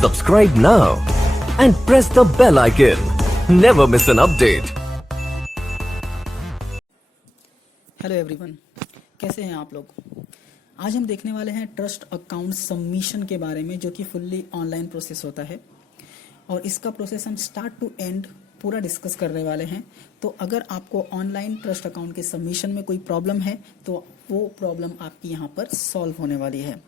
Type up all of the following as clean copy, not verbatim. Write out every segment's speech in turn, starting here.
Subscribe now and press the bell icon. Never miss an update. Hello everyone, कैसे हैं आप लोग। आज हम देखने वाले हैं ट्रस्ट अकाउंट सबमिशन के बारे में, जो कि फुल्ली ऑनलाइन प्रोसेस होता है और इसका प्रोसेस हम स्टार्ट टू एंड पूरा डिस्कस करने वाले हैं। तो अगर आपको ऑनलाइन ट्रस्ट अकाउंट के सबमिशन में कोई प्रॉब्लम है तो वो प्रॉब्लम आपकी यहाँ पर सॉल्व होने वाली है।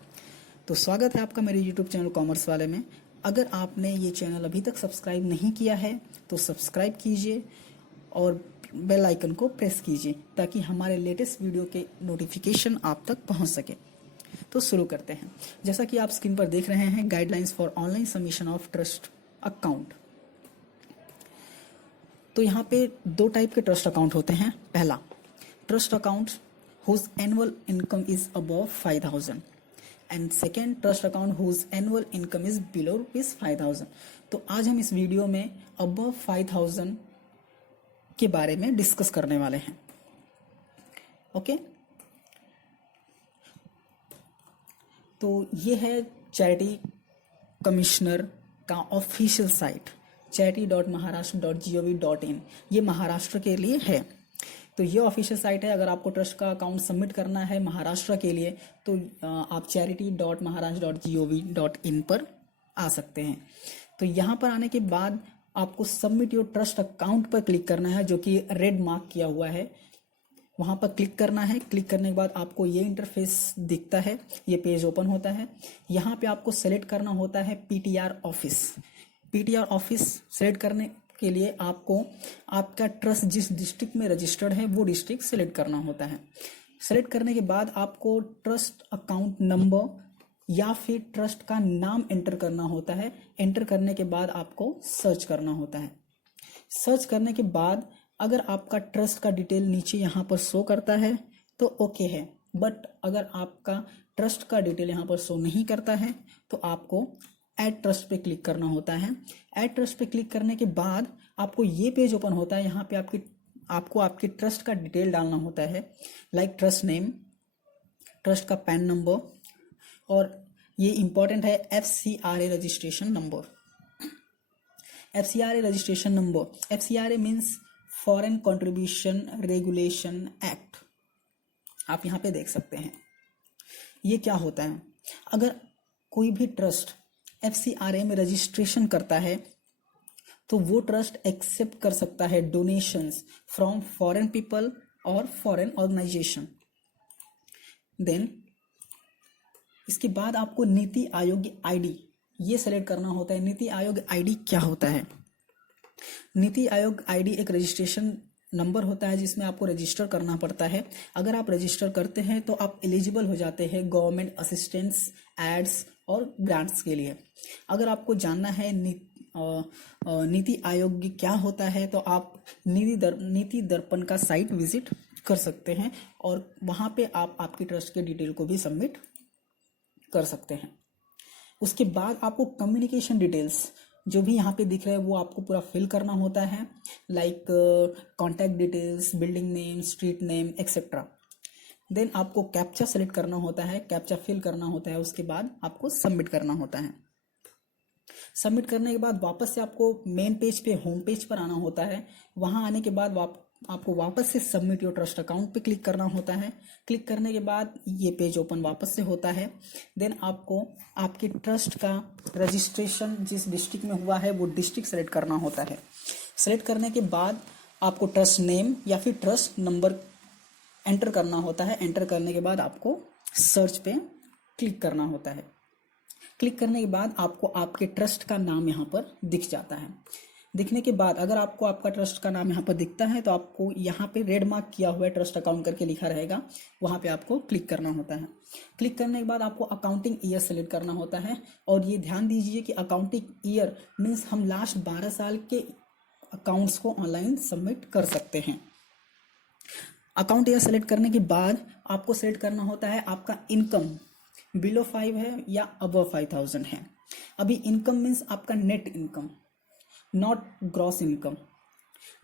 तो स्वागत है आपका मेरे यूट्यूब चैनल कॉमर्स वाले में। अगर आपने ये चैनल अभी तक सब्सक्राइब नहीं किया है तो सब्सक्राइब कीजिए और बेल आइकन को प्रेस कीजिए ताकि हमारे लेटेस्ट वीडियो के नोटिफिकेशन आप तक पहुंच सके। तो शुरू करते हैं। जैसा कि आप स्क्रीन पर देख रहे हैं, guidelines for online submission of trust account. तो यहाँ पे दो टाइप के ट्रस्ट अकाउंट होते हैं। पहला, trust account whose annual income is above 5000 and second, trust account whose annual income is below rupees 5000। तो आज हम इस वीडियो में अबव 5000 के बारे में डिस्कस करने वाले हैं। ओके, तो ये है चैरिटी कमिश्नर का ऑफिशियल साइट charity.maharashtra.gov.in। ये महाराष्ट्र के लिए है। तो ये ऑफिशियल साइट है। अगर आपको ट्रस्ट का अकाउंट सबमिट करना है महाराष्ट्र के लिए तो आप charity.maharashtra.gov.in पर आ सकते हैं। तो यहाँ पर आने के बाद आपको सबमिट योर ट्रस्ट अकाउंट पर क्लिक करना है, जो कि रेड मार्क किया हुआ है। वहाँ पर क्लिक करना है। क्लिक करने के बाद आपको ये इंटरफेस दिखता है, ये पेज ओपन होता है। यहाँ पे आपको सेलेक्ट करना होता है PTR office. PTR office select करने के लिए आपको आपका ट्रस्ट जिस डिस्ट्रिक्ट में रजिस्टर्ड है वो डिस्ट्रिक्ट सेलेक्ट करना होता है। सेलेक्ट करने के बाद आपको ट्रस्ट अकाउंट नंबर या फिर ट्रस्ट का नाम एंटर करना होता है। एंटर करने के बाद आपको सर्च करना होता है। सर्च करने के बाद अगर आपका ट्रस्ट का डिटेल नीचे यहाँ पर शो करता है तो ओके है, बट अगर आपका ट्रस्ट का डिटेल यहाँ पर शो नहीं करता है तो आपको ऐड ट्रस्ट पे क्लिक करना होता है। ऐड ट्रस्ट पे क्लिक करने के बाद आपको ये पेज ओपन होता है। यहाँ पे आपको आपके ट्रस्ट का डिटेल डालना होता है, लाइक ट्रस्ट नेम, ट्रस्ट का पैन नंबर, और ये इंपॉर्टेंट है FCRA registration number. FCRA registration number, FCRA means foreign contribution regulation act. आप यहाँ पे देख सकते हैं ये क्या होता है। अगर कोई भी ट्रस्ट FCRA में रजिस्ट्रेशन करता है तो वो ट्रस्ट एक्सेप्ट कर सकता है डोनेशंस फ्रॉम फॉरेन पीपल और फॉरेन ऑर्गेनाइजेशन। देन इसके बाद आपको नीति आयोग आईडी ये सेलेक्ट करना होता है। नीति आयोग आईडी क्या होता है? नीति आयोग आईडी एक रजिस्ट्रेशन नंबर होता है जिसमें आपको रजिस्टर करना पड़ता है। अगर आप रजिस्टर करते हैं तो आप एलिजिबल हो जाते हैं गवर्नमेंट असिस्टेंस, एड्स और ग्रांट्स के लिए। अगर आपको जानना है नीति आयोग क्या होता है तो आप नीति दर्पण का साइट विजिट कर सकते हैं और वहाँ पे आप आपकी ट्रस्ट के डिटेल को भी सबमिट कर सकते हैं। उसके बाद आपको कम्युनिकेशन डिटेल्स जो भी यहाँ पे दिख रहे हैं वो आपको पूरा फिल करना होता है, like contact details, building name, street name etcetera. Then आपको कैप्चा सेलेक्ट करना होता है, कैप्चा फिल करना होता है। उसके बाद आपको सबमिट करना होता है। सबमिट करने के बाद वापस से आपको मेन पेज पे, होम पेज पर आना होता है। वहाँ आने के बाद आपको वापस से सबमिट योर ट्रस्ट अकाउंट पे क्लिक करना होता है। क्लिक करने के बाद ये पेज ओपन वापस से होता है। देन आपको आपके ट्रस्ट का रजिस्ट्रेशन जिस डिस्ट्रिक्ट में हुआ है वो डिस्ट्रिक्ट सेलेक्ट करना होता है। सेलेक्ट करने के बाद आपको ट्रस्ट नेम या फिर ट्रस्ट नंबर एंटर करना होता है। एंटर करने के बाद आपको सर्च पे क्लिक करना होता है। क्लिक करने के बाद आपको आपके ट्रस्ट का नाम यहाँ पर दिख जाता है। दिखने के बाद अगर आपको आपका ट्रस्ट का नाम यहाँ पर दिखता है तो आपको यहाँ पे रेड मार्क किया हुआ है ट्रस्ट अकाउंट करके लिखा रहेगा, वहाँ पे आपको क्लिक करना होता है। क्लिक करने के बाद आपको अकाउंटिंग ईयर सेलेक्ट करना होता है। और ये ध्यान दीजिए कि अकाउंटिंग ईयर मीन्स हम लास्ट 12 साल के अकाउंट्स को ऑनलाइन सबमिट कर सकते हैं। अकाउंट ईयर सेलेक्ट करने के बाद आपको सेलेक्ट करना होता है आपका इनकम बिलो 5 है या अबव 5000 है। अभी इनकम मीन्स आपका net income, not gross income.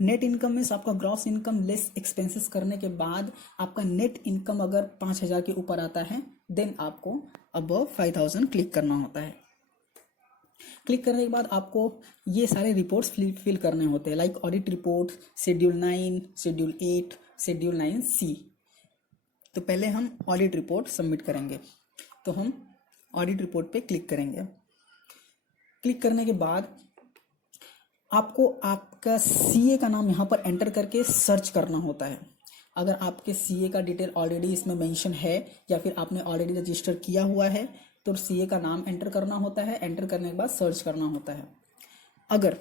Net income means आपका ग्रॉस इनकम लेस एक्सपेंसेस करने के बाद आपका नेट इनकम अगर 5000 के ऊपर आता है देन आपको अबव 5000 क्लिक करना होता है। क्लिक करने के बाद आपको ये सारे रिपोर्ट्स फिल करने होते हैं, like audit report, schedule 9, schedule 8, schedule 9C। तो पहले हम ऑडिट रिपोर्ट सबमिट करेंगे, तो हम ऑडिट रिपोर्ट पे क्लिक करेंगे। क्लिक करने के बाद आपको आपका सीए का नाम यहाँ पर एंटर करके सर्च करना होता है। अगर आपके सीए का डिटेल ऑलरेडी इसमें मेंशन है या फिर आपने ऑलरेडी रजिस्टर किया हुआ है तो सीए का नाम एंटर करना होता है। एंटर करने के बाद सर्च करना होता है। अगर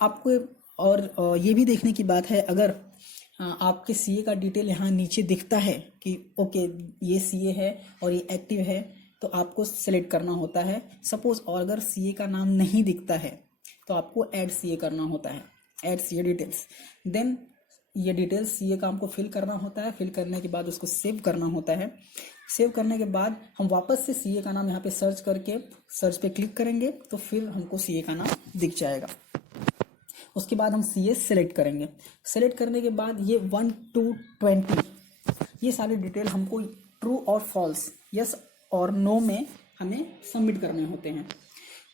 आपको और ये भी देखने की बात है, अगर आपके सीए का डिटेल यहाँ नीचे दिखता है कि ओके ये सीए है और ये एक्टिव है, तो आपको सेलेक्ट करना होता है। सपोज और अगर सीए का नाम नहीं दिखता है तो आपको ऐड सीए करना होता है, ऐड सीए डिटेल्स। देन ये डिटेल्स सीए का हमको फिल करना होता है। फिल करने के बाद उसको सेव करना होता है। सेव करने के बाद हम वापस से सीए का नाम यहाँ पे सर्च करके सर्च पे क्लिक करेंगे तो फिर हमको सीए का नाम दिख जाएगा। उसके बाद हम सीए सेलेक्ट करेंगे। सेलेक्ट करने के बाद ये 1 to 20 ये सारे डिटेल हमको ट्रू और फॉल्स, यस और नो में हमें सबमिट करने होते हैं।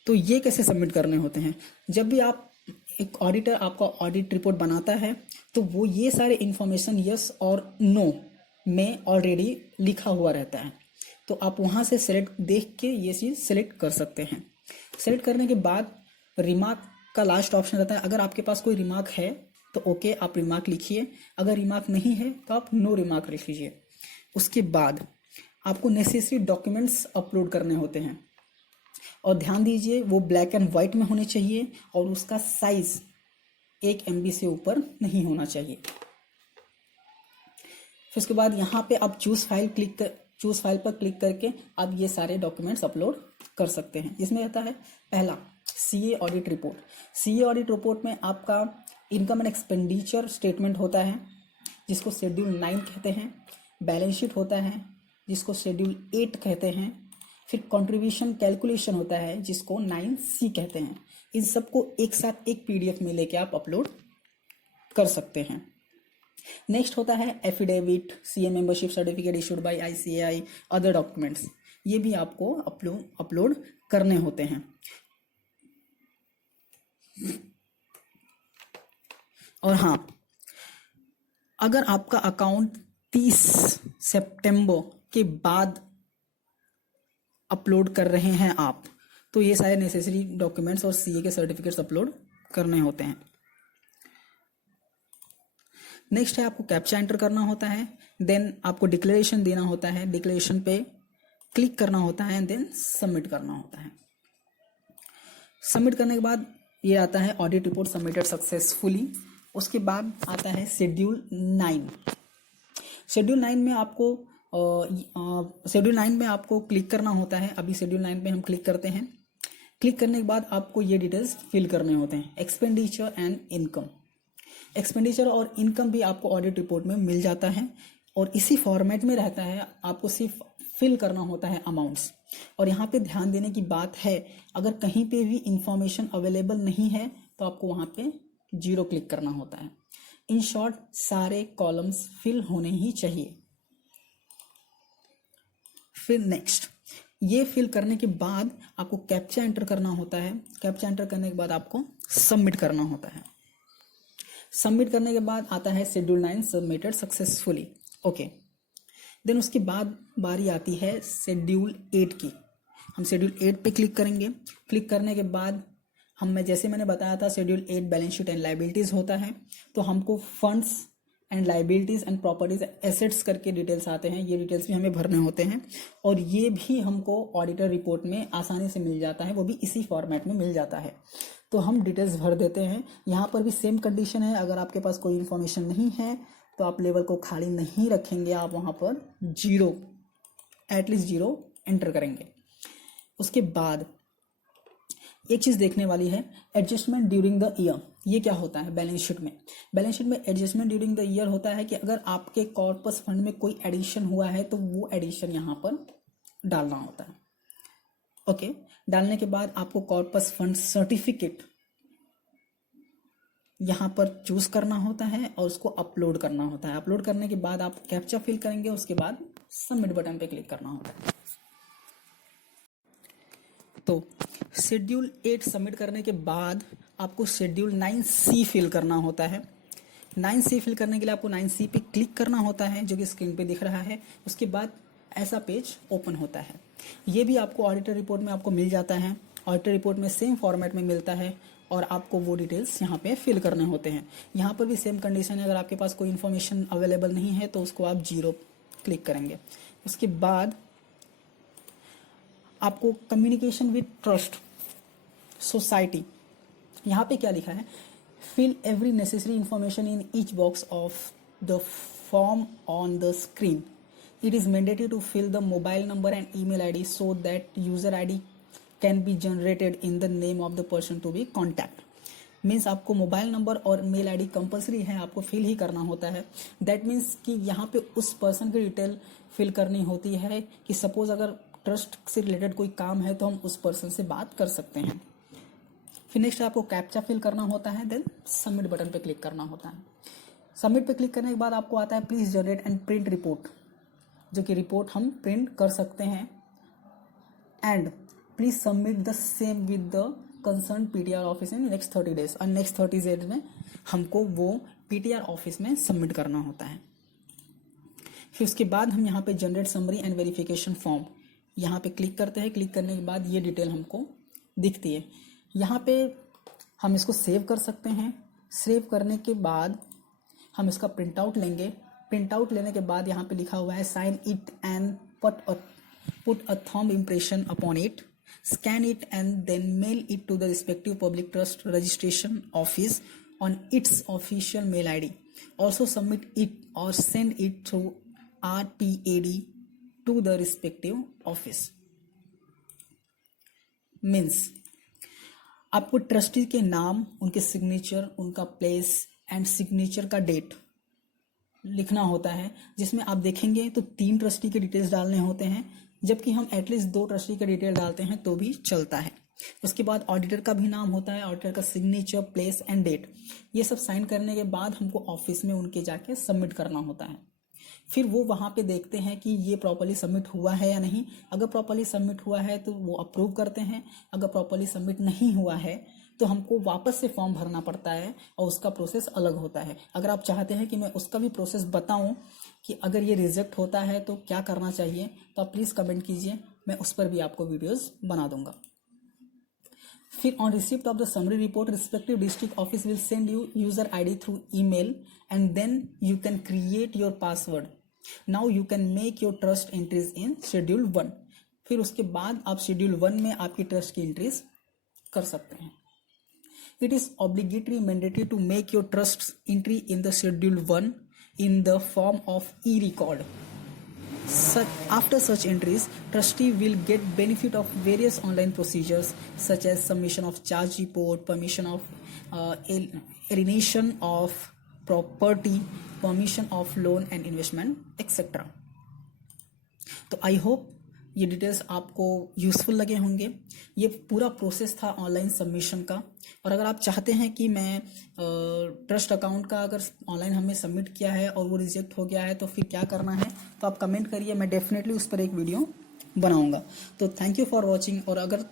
तो ये कैसे सबमिट करने होते हैं, जब भी आप एक ऑडिटर आपका ऑडिट रिपोर्ट बनाता है तो वो ये सारे इंफॉर्मेशन यस और नो में ऑलरेडी लिखा हुआ रहता है। तो आप वहाँ से सेलेक्ट देख के ये चीज़ सेलेक्ट कर सकते हैं। सेलेक्ट करने के बाद रिमार्क का लास्ट ऑप्शन रहता है। अगर आपके पास कोई रिमार्क है तो ओके आप रिमार्क लिखिए, अगर रिमार्क नहीं है तो आप नो रिमार्क लिख लीजिए। उसके बाद आपको नेसेसरी डॉक्यूमेंट्स अपलोड करने होते हैं और ध्यान दीजिए वो ब्लैक एंड वाइट में होने चाहिए और उसका साइज 1 MB से ऊपर नहीं होना चाहिए। फिर उसके बाद यहाँ पे आप चूज फाइल पर क्लिक करके आप ये सारे डॉक्यूमेंट्स अपलोड कर सकते हैं। जिसमें रहता है पहला CA audit report. CA audit report में आपका इनकम एंड एक्सपेंडिचर स्टेटमेंट होता है जिसको शेड्यूल 9 कहते हैं। बैलेंस शीट होता है जिसको शेड्यूल 8 कहते हैं। फिर कंट्रीब्यूशन कैलकुलेशन होता है जिसको 9C कहते हैं। इन सबको एक साथ एक PDF में लेके आप अपलोड कर सकते हैं। नेक्स्ट होता है affidavit, CA membership certificate issued by ICAI, other documents, ये भी आपको अपलोड करने होते हैं। और हाँ, अगर आपका अकाउंट 30 सितंबर के बाद अपलोड कर रहे हैं आप, तो ये सारे नेसेसरी डॉक्यूमेंट्स और सीए के सर्टिफिकेट्स अपलोड करने होते हैं। नेक्स्ट है आपको कैप्चा एंटर करना होता है। देन आपको डिक्लेरेशन देना होता है। डिक्लेरेशन पे क्लिक करना होता है एंड देन सबमिट करना होता है। सबमिट करने के बाद ये आता है ऑडिट रिपोर्ट सबमिटेड सक्सेसफुली। उसके बाद आता है शेड्यूल 9। शेड्यूल 9 में आपको क्लिक करना होता है। अभी शेड्यूल 9 पे हम क्लिक करते हैं। क्लिक करने के बाद आपको ये डिटेल्स फिल करने होते हैं, एक्सपेंडिचर एंड इनकम। एक्सपेंडिचर और इनकम भी आपको ऑडिट रिपोर्ट में मिल जाता है और इसी फॉर्मेट में रहता है। आपको सिर्फ फिल करना होता है अमाउंट्स। और यहाँ पे ध्यान देने की बात है, अगर कहीं पे भी इंफॉर्मेशन अवेलेबल नहीं है तो आपको वहाँ पे 0 क्लिक करना होता है। इन शॉर्ट सारे कॉलम्स फिल होने ही चाहिए। फिर नेक्स्ट, ये फिल करने के बाद आपको कैप्चा एंटर करना होता है। कैप्चा एंटर करने के बाद आपको सबमिट करना होता है। सबमिट करने के बाद आता है schedule 9 submitted successfully. Okay, then उसके बाद बारी आती है शेड्यूल 8 की। हम शेड्यूल 8 पे क्लिक करेंगे। क्लिक करने के बाद जैसे मैंने बताया था schedule 8 balance sheet and liabilities होता है। तो हमको funds and liabilities and properties assets करके डिटेल्स आते हैं। ये डिटेल्स भी हमें भरने होते हैं और ये भी हमको ऑडिटर रिपोर्ट में आसानी से मिल जाता है, वो भी इसी फॉर्मेट में मिल जाता है। तो हम डिटेल्स भर देते हैं। यहाँ पर भी सेम कंडीशन है, अगर आपके पास कोई इन्फॉर्मेशन नहीं है तो आप लेवल को खाली नहीं रखेंगे, आप वहाँ पर 0 एटलीस्ट 0 एंटर करेंगे। उसके बाद एक चीज़ देखने वाली है, एडजस्टमेंट ड्यूरिंग द ईयर। ये क्या होता है बैलेंस शीट में? बैलेंस शीट में एडजस्टमेंट ड्यूरिंग द ईयर होता है कि अगर आपके कॉर्पस फंड में कोई एडिशन हुआ है तो वो एडिशन यहाँ पर डालना होता है। ओके, डालने के बाद आपको कॉर्पस फंड सर्टिफिकेट यहाँ पर चूज करना होता है और उसको अपलोड करना होता है। अपलोड करने के बाद आप कैप्चा फिल करेंगे, उसके बाद सबमिट बटन पे क्लिक करना होता है। तो शेड्यूल 8 सबमिट करने के बाद आपको शेड्यूल 9C फिल करना होता है। 9C फिल करने के लिए आपको 9C पे क्लिक करना होता है, जो कि स्क्रीन पे दिख रहा है। उसके बाद ऐसा पेज ओपन होता है। ये भी आपको ऑडिटर रिपोर्ट में आपको मिल जाता है। ऑडिटर रिपोर्ट में सेम फॉर्मेट में मिलता है और आपको वो डिटेल्स यहाँ पे फिल करने होते हैं। यहाँ पर भी सेम कंडीशन है, अगर आपके पास कोई इन्फॉर्मेशन अवेलेबल नहीं है तो उसको आप 0 क्लिक करेंगे। उसके बाद आपको कम्युनिकेशन विद ट्रस्ट सोसाइटी, यहाँ पे क्या लिखा है, fill every necessary information in each box of the form on the screen. It is mandatory to fill the mobile number and email ID so that user ID can be generated in the name of the person to be contact. Means आपको mobile number और mail ID compulsory है, आपको fill ही करना होता है। That means कि यहाँ पे उस पर्सन की डिटेल फिल करनी होती है कि सपोज अगर ट्रस्ट से रिलेटेड कोई काम है तो हम उस पर्सन से बात कर सकते हैं। फिर नेक्स्ट आपको कैप्चा फिल करना होता है, देन सबमिट बटन पे क्लिक करना होता है। सबमिट पे क्लिक करने के बाद आपको आता है please generate and print report, जो कि रिपोर्ट हम प्रिंट कर सकते हैं। And please submit the same with the concern PTR office in next 30 days, और नेक्स्ट 30 डेज में हमको वो पीटीआर ऑफिस में सबमिट करना होता है। फिर उसके बाद हम यहाँ पे generate summary and verification form, यहाँ पे क्लिक करते हैं। क्लिक करने के बाद ये डिटेल हमको दिखती है। यहाँ पे हम इसको सेव कर सकते हैं। सेव करने के बाद हम इसका प्रिंट आउट लेंगे। प्रिंट आउट लेने के बाद यहाँ पे लिखा हुआ है sign it and put a thumb impression upon it, scan it and then mail it to the respective public trust registration office on its official mail ID. Also submit it और send it through RTAD to the respective office. Means आपको trustee के नाम, उनके signature, उनका place and signature का date लिखना होता है, जिसमें आप देखेंगे तो 3 ट्रस्टी के डिटेल्स डालने होते हैं, जबकि हम एटलीस्ट 2 ट्रस्टी का डिटेल डालते हैं तो भी चलता है. उसके बाद ऑडिटर का भी नाम होता है, ऑडिटर का सिग्नेचर, प्लेस एंड डेट. ये सब साइन करने के बाद हमको ऑफिस में उनके जाके सबमिट करना होता है. फिर वो वहाँ पे देखते हैं कि ये प्रॉपर्ली सबमिट हुआ है या नहीं. अगर प्रॉपर्ली सबमिट हुआ है तो वो अप्रूव करते हैं. अगर प्रॉपर्ली सबमिट नहीं हुआ है तो हमको वापस से फॉर्म भरना पड़ता है और उसका प्रोसेस अलग होता है. अगर आप चाहते हैं कि मैं उसका भी प्रोसेस बताऊं कि अगर ये रिजेक्ट होता है तो क्या करना चाहिए, तो आप प्लीज़ कमेंट कीजिए, मैं उस पर भी आपको वीडियोस बना दूंगा. फिर on receipt of the summary report respective district office will send you user ID through email and then you can create your password. Now you can make your trust entries in schedule 1. फिर उसके बाद आप schedule 1 में आपकी trust की entries कर सकते हैं. It is obligatory mandatory to make your trust entry in the schedule 1 in the form of e-record. After such entries, trustee will get benefit of various online procedures such as submission of charge report, permission of alienation of property, permission of loan and investment, etc. तो I hope ये details आपको useful लगे होंगे. ये पूरा process था online submission का. और अगर आप चाहते हैं कि मैं ट्रस्ट अकाउंट का अगर ऑनलाइन हमने सबमिट किया है और वो रिजेक्ट हो गया है तो फिर क्या करना है, तो आप कमेंट करिए, मैं डेफिनेटली उस पर एक वीडियो बनाऊंगा. तो थैंक यू फॉर वॉचिंग. और अगर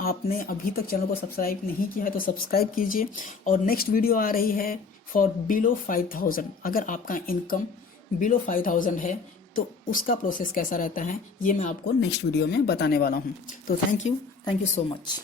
आपने अभी तक चैनल को सब्सक्राइब नहीं किया है तो सब्सक्राइब कीजिए. और नेक्स्ट वीडियो आ रही है फॉर बिलो 5000. अगर आपका इनकम बिलो 5000 है तो उसका प्रोसेस कैसा रहता है ये मैं आपको नेक्स्ट वीडियो में बताने वाला हूँ. तो थैंक यू सो मच.